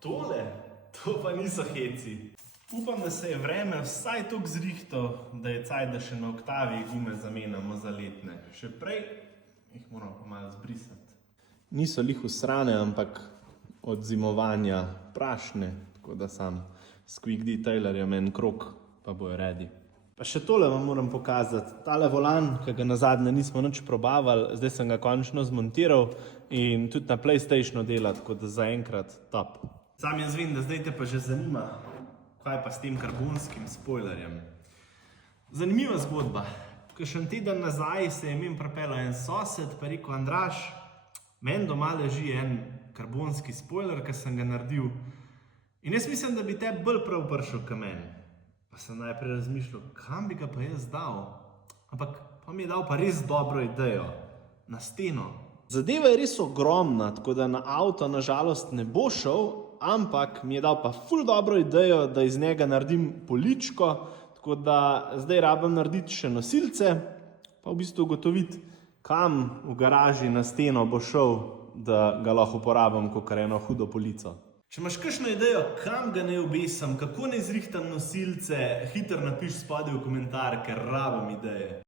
tole? To pa niso heci. Upam, da se je vreme vsaj toliko zrihto, da je cajt, da še na oktavi gume zamenjamo za letne. Še prej jih moramo pa malo zbrisati. Niso lih usrane, ampak od zimovanja prašne, tako da sam s Quick Detailerjem en krog, pa bojo redi. Pa še tole vam moram pokazati. Tale volan, ki ga nazadnje nismo nič probavali, zdaj sem ga končno zmontiral in tudi na PlayStationu dela, tako da zaenkrat top. Sam jaz vem, da zdaj te pa že zanima, kaj pa s tem karbonskim spoilerjem. Zanimiva zgodba. Kakšen teden nazaj se je meni pripeljal en sosed, pa rekel: Andraž, meni doma leži en karbonski spoiler, ki sem ga naredil. In jaz mislim, da bi te bolj prav prišel k meni. Pa sem najprej razmišljal, kam bi ga pa jaz dal. Ampak pa mi je dal pa res dobro idejo. Na steno. Zadeva je res ogromna, tako da na avto nažalost ne bo šel, ampak mi je dal pa ful dobro idejo, da iz njega naredim poličko, tako da zdaj rabim narediti še nosilce, pa v bistvu ugotoviti, kam v garaži na steno bo šel, da ga lahko uporabim kot eno hudo polico. Če imaš kakšno idejo, kam ga naj obesim, kako naj zrihtam nosilce, hitro napiš spodaj v komentar, ker rabim ideje.